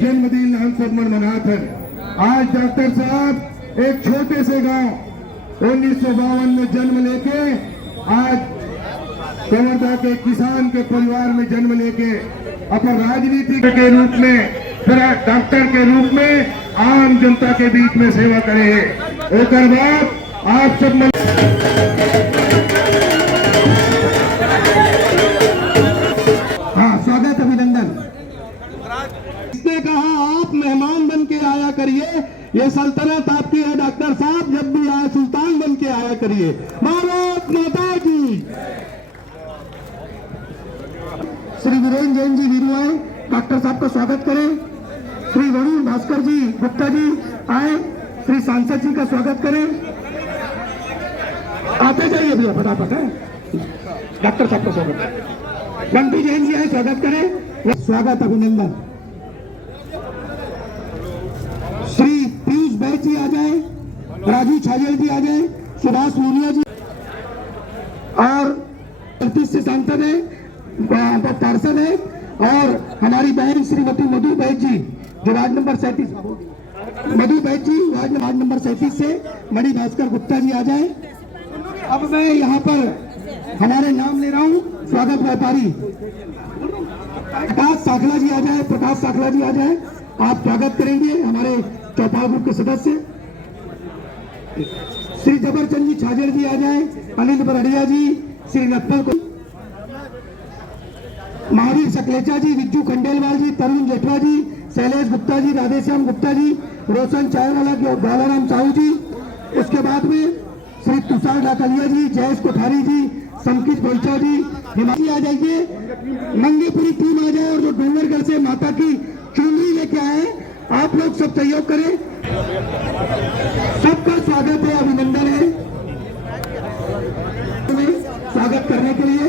जन्मदिन उत्सव मनात है। आज डॉक्टर साहब एक छोटे से गांव 1952 में जन्म लेके आज कवर्धा के किसान के परिवार में जन्म लेके अपन राजनीति के रूप में फिर डॉक्टर के रूप में आम जनता के बीच में सेवा करे है। एक बात आप सब स्वागत अभिनंदन। इसने कहा आप मेहमान बन के आया करिए, ये सल्तनत आपकी है डॉक्टर साहब, जब भी आए सुल्तान बन के आया करिए। भारत माता की। श्री वीरेंद्र जैन जी वीरू आए, डॉक्टर साहब का स्वागत करें। श्री वरुण भास्कर जी गुप्ता जी आए, श्री सांसद जी का स्वागत करें। आते जाइए भैया फटाफट है, डॉक्टर साहब का स्वागत। बंटी जैन जी आए, स्वागत करें। स्वागत अभिनंदन। श्री पीयूष बैच जी आ जाए, राजू छाजेल जी आ जाए, सुभाष मोनिया जी और 35 से सांसद है, पार्षद है, और हमारी बहन श्रीमती मधु बैच जी जो वार्ड नंबर 37, मधु बैच जी वार्ड नंबर 37 से, मणि भास्कर गुप्ता जी आ जाए। अब मैं यहाँ पर हमारे नाम ले रहा हूँ, स्वागत व्यापारी प्रकाश साखला जी आ जाए, प्रकाश साखला जी आ जाए, आप स्वागत करेंगे हमारे चौपाल ग्रुप के सदस्य। श्री जबरचंद जी छाजेल जी आ जाए, अनिल बरड़िया जी, श्री रत्नल को, महावीर सकलेचा जी, विज्जू खंडेलवाल जी, तरुण जेठवा जी, शैलेश गुप्ता जी, राधेश्याम गुप्ता जी, रोशन चायवाला के बालाराम साहू जी। उसके बाद में श्री तुषार डाकलिया जी, जयेश कोठारी जी, संकित बोलचा जी, हिमाची आ जाइए। मंगेपुरी टीम आ जाए, और जो डोंगरगढ़ से माता की चुनरी लेके आए, आप लोग सब सहयोग करें। सबका स्वागत है, अभिनंदन है स्वागत करने के लिए।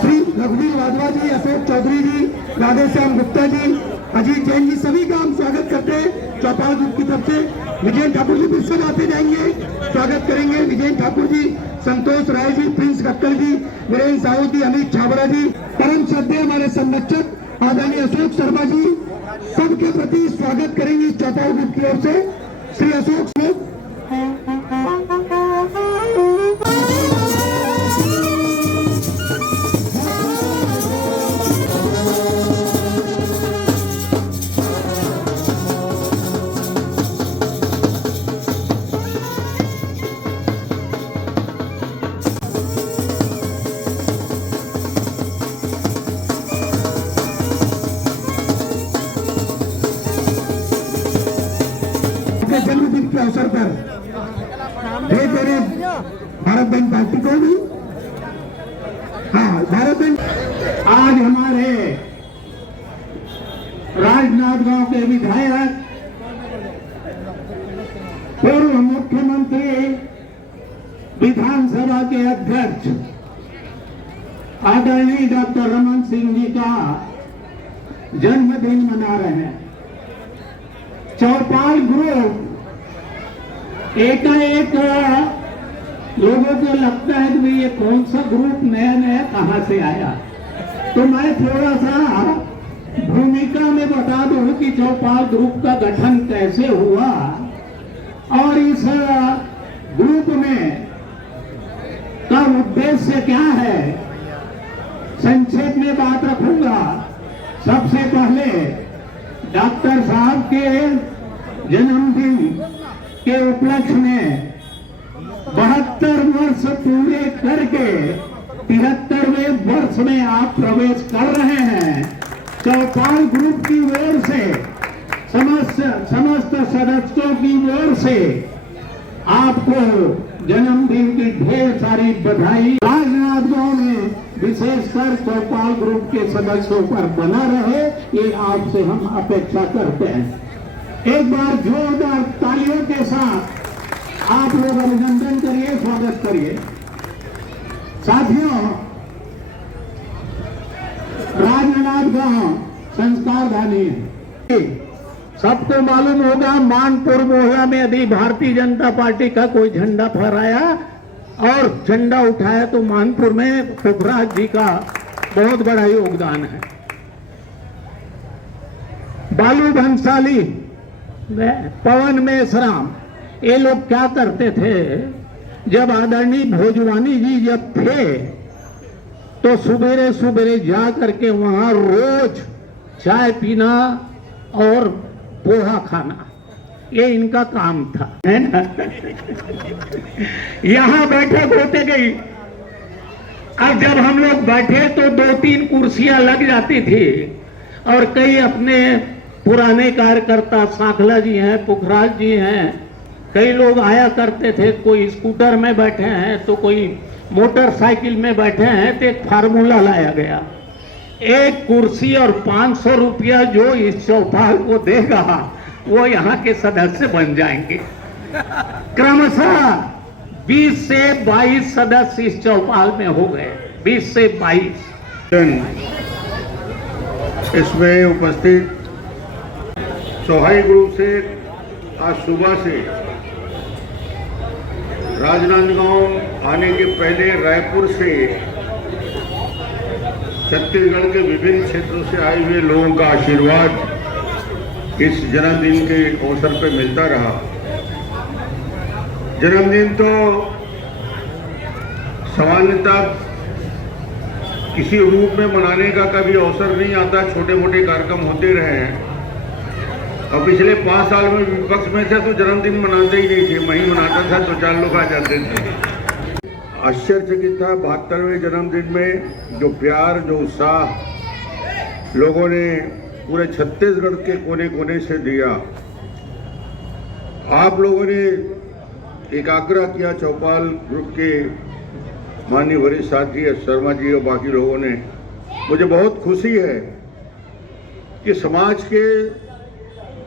श्री रघुवीर वाधवा जी, अशोक चौधरी जी, राधेश्याम गुप्ता जी, अजीत जैन जी, सभी का हम स्वागत करते हैं चौपाल ग्रुप की तरफ से। विजय ठाकुर जी फिर से आते जाएंगे, स्वागत करेंगे। विजय ठाकुर जी, संतोष राय जी, प्रिंस खट्टर जी, वीरेंद्र साहू जी, अमित छाबरा जी, परम श्रद्धेय हमारे संरक्षक आदरणीय अशोक शर्मा जी, सबके प्रति स्वागत करेंगे इस चौपाल ग्रुप की ओर से। श्री अशोक जन्मदिन के अवसर पर मेरे भारत बैंक पार्टी को भी, हाँ भारत बैंक, आज हमारे राजनांदगांव के विधायक, पूर्व मुख्यमंत्री, विधानसभा के अध्यक्ष आदरणीय डॉक्टर रमन सिंह जी का जन्मदिन मना रहे हैं। चौपाल ग्रुप एकाएक लोगों को लगता है कि ये कौन सा ग्रुप नया नया कहां से आया, तो मैं थोड़ा सा भूमिका में बता दूं कि चौपाल ग्रुप का गठन कैसे हुआ और इस ग्रुप में का उद्देश्य क्या है। संक्षेप में बात रखूंगा। सबसे पहले डॉक्टर साहब के जन्मदिन के उपलक्ष्य में 72 वर्ष पूरे करके 73वें वर्ष में आप प्रवेश कर रहे हैं। चौपाल ग्रुप की ओर से समस्त सदस्यों की ओर से आपको जन्मदिन की ढेर सारी बधाई। राजनांदगांव में विशेषकर चौपाल ग्रुप के सदस्यों पर बना रहे, ये आपसे हम अपेक्षा करते हैं। एक बार जोरदार तालियों के साथ आप लोग अभिनंदन करिए, स्वागत करिए। साथियों, राजनांदगांव संस्कार धानी है। सबको मालूम होगा मानपुर मोहल्ला में यदि भारतीय जनता पार्टी का कोई झंडा फहराया और झंडा उठाया तो मानपुर में पुखराज जी का बहुत बड़ा योगदान है। बालू भंसाली, पवन मेश्राम, ये लोग क्या करते थे, जब आदरणीय भोजवानी जी जब थे तो सुबेरे सुबेरे जा करके वहां रोज चाय पीना और पोहा खाना, ये इनका काम था, है ना। यहां बैठक होते गई। अब जब हम लोग बैठे तो 2-3 कुर्सियां लग जाती थी और कई अपने पुराने कार्यकर्ता, सांखला जी हैं, पुखराज जी हैं, कई लोग आया करते थे। कोई स्कूटर में बैठे हैं तो कोई मोटरसाइकिल में बैठे हैं, तो एक फार्मूला लाया गया, एक कुर्सी और 500 रुपया जो इस चौपाल को देगा वो यहाँ के सदस्य बन जाएंगे। क्रमशः 20 से 22 सदस्य इस चौपाल में हो गए, 20 से 22। इसमें उपस्थित सोहाई ग्रुप से आज सुबह से राजनांदगांव आने के पहले रायपुर से छत्तीसगढ़ के विभिन्न क्षेत्रों से आए हुए लोगों का आशीर्वाद इस जन्मदिन के अवसर पर मिलता रहा। जन्मदिन तो सामान्यतः किसी रूप में मनाने का कभी अवसर नहीं आता, छोटे मोटे कार्यक्रम होते रहे हैं। और पिछले 5 साल में विपक्ष में थे तो जन्मदिन मनाते ही नहीं थे, मैं ही मनाता था तो 4 लोग आ जाते थे। आश्चर्यचकित था 72वें जन्मदिन में जो प्यार, जो उत्साह लोगों ने पूरे छत्तीसगढ़ के कोने कोने से दिया। आप लोगों ने एक आग्रह किया, चौपाल ग्रुप के माननीय वरिष्ठ साथी शर्मा जी और बाकी लोगों ने, मुझे बहुत खुशी है कि समाज के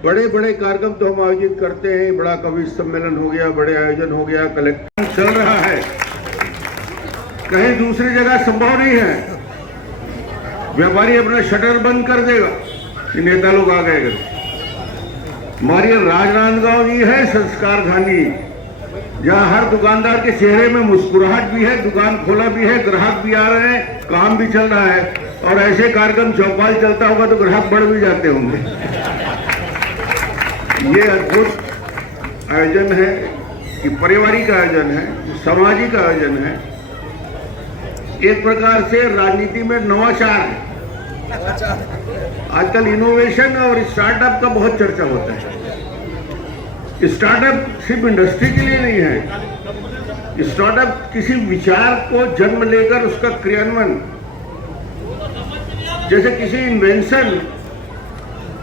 बड़े बड़े कार्यक्रम तो हम आयोजित करते हैं, बड़ा कवि सम्मेलन हो गया, बड़े आयोजन हो गया, कलेक्शन चल रहा है, कहीं दूसरी जगह संभव नहीं है। व्यापारी अपना शटर बंद कर देगा कि नेता लोग आ गए। हमारी राजनांदगांव ही है संस्कार घानी, जहाँ हर दुकानदार के चेहरे में मुस्कुराहट भी है, दुकान खोला भी है, ग्राहक भी आ रहे हैं, काम भी चल रहा है। और ऐसे कार्यक्रम चौपाल चलता होगा तो ग्राहक बढ़ भी जाते होंगे। ये अद्भुत आयोजन है कि पारिवारिक आयोजन है, सामाजिक आयोजन है, एक प्रकार से राजनीति में नवाचार है। आजकल इनोवेशन और स्टार्टअप का बहुत चर्चा होता है। स्टार्टअप सिर्फ इंडस्ट्री के लिए नहीं है, स्टार्टअप किसी विचार को जन्म लेकर उसका क्रियान्वयन, जैसे किसी इन्वेंशन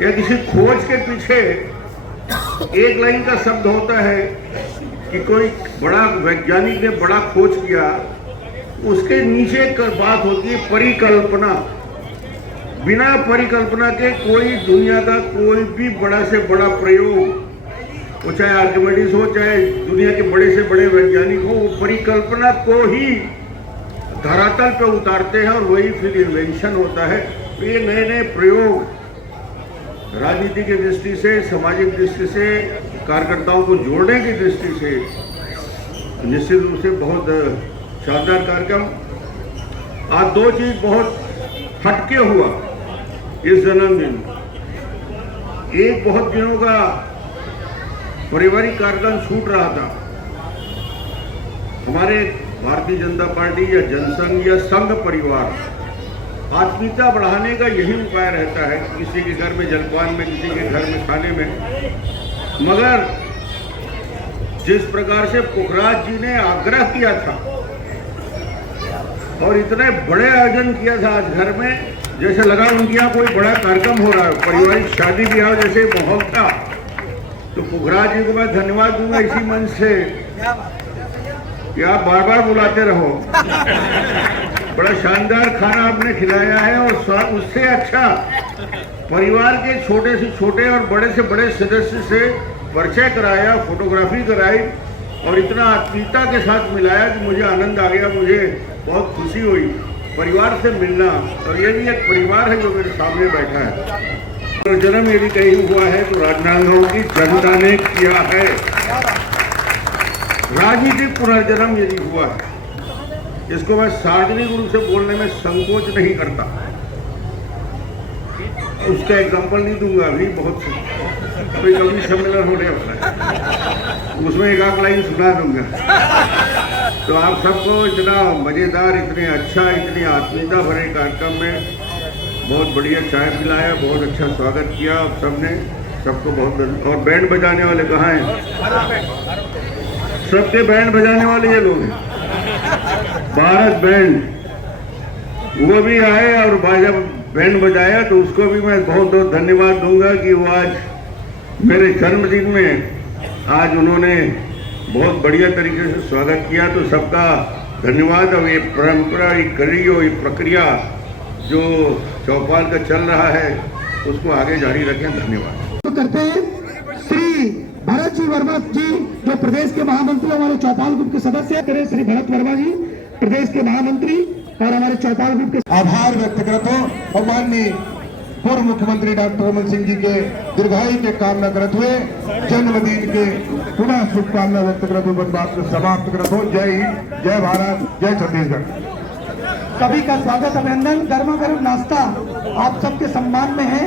या किसी खोज के पीछे एक लाइन का शब्द होता है कि कोई बड़ा वैज्ञानिक ने बड़ा खोज किया, उसके नीचे एक बात होती है परिकल्पना। बिना परिकल्पना के कोई दुनिया का कोई भी बड़ा से बड़ा प्रयोग, वो चाहे आर्किमिडीज हो, चाहे दुनिया के बड़े से बड़े वैज्ञानिक हो, वो परिकल्पना को ही धरातल पे उतारते हैं और वही फिर इन्वेंशन होता है। तो ये नए नए प्रयोग राजनीति की दृष्टि से, सामाजिक दृष्टि से, कार्यकर्ताओं को जोड़ने की दृष्टि से निश्चित रूप से बहुत शानदार कार्यक्रम। आज 2 चीज बहुत हटके हुआ इस जन्मदिन। एक बहुत दिनों का पारिवारिक कार्यक्रम छूट रहा था। हमारे भारतीय जनता पार्टी या जनसंघ या संघ परिवार आत्मीयता बढ़ाने का यही उपाय रहता है, किसी के घर में जलपान में, किसी के घर में खाने में। मगर जिस प्रकार से पुखराज जी ने आग्रह किया था और इतने बड़े आयोजन किया था आज घर में, जैसे लगा उनके यहाँ कोई बड़ा कार्यक्रम हो रहा है, पारिवारिक शादी ब्याह जैसे माहौल था। तो पुखराज जी को मैं धन्यवाद दूंगा इसी मंच से कि आप बार बार बुलाते रहो। बड़ा शानदार खाना आपने खिलाया है और उससे अच्छा परिवार के छोटे से छोटे और बड़े से बड़े सदस्य से परिचय कराया, फोटोग्राफी कराई और इतना आत्मीयता के साथ मिलाया कि मुझे आनंद आ गया। मुझे बहुत खुशी हुई परिवार से मिलना, और ये भी एक परिवार है जो मेरे सामने बैठा है। पुनर्जन्म यदि कहीं हुआ है तो राजनांदगांव की जनता ने किया है। राजनीतिक पुनर्जन्म यदि हुआ है इसको मैं सार्वजनिक रूप से बोलने में संकोच नहीं करता। उसका एग्जाम्पल नहीं दूंगा अभी, बहुत कोई कवि सम्मेलन होने वाला है, उसमें एक आध लाइन सुना दूंगा। तो आप सबको इतना मज़ेदार, इतने अच्छा, इतनी आत्मीयता भरे कार्यक्रम में बहुत बढ़िया चाय पिलाया, बहुत अच्छा स्वागत किया आप सबने, सबको बहुत। और बैंड बजाने वाले कहाँ हैं? सबके बैंड बजाने वाले ये लोग हैं, भारत बैंड, वो भी आए और जब बैंड बजाया तो उसको भी मैं बहुत बहुत धन्यवाद दूंगा कि वो आज मेरे जन्मदिन में आज उन्होंने बहुत बढ़िया तरीके से स्वागत किया। तो सबका धन्यवाद। और ये परंपरा, ये कड़ी और ये प्रक्रिया जो चौपाल का चल रहा है उसको आगे जारी रखें। धन्यवाद। तो करते हैं श्री भरत जी वर्मा जी, जो प्रदेश के महामंत्री हमारे चौपाल ग्रुप के सदस्य करें, श्री भरत वर्मा जी प्रदेश के महामंत्री और हमारे चौपाल ग्रुप के आभार व्यक्त करते हो और माननीय पूर्व मुख्यमंत्री डॉक्टर रमन सिंह जी के दीर्घायु के कामना करते हुए जन्मदिन के पुनः शुभकामना व्यक्त करते हुए बात को समाप्त करते हो। जय हिंद, जय भारत, जय छत्तीसगढ़। सभी का स्वागत, अभिनंदन। गर्मा गर्म नाश्ता आप सबके सम्मान में है।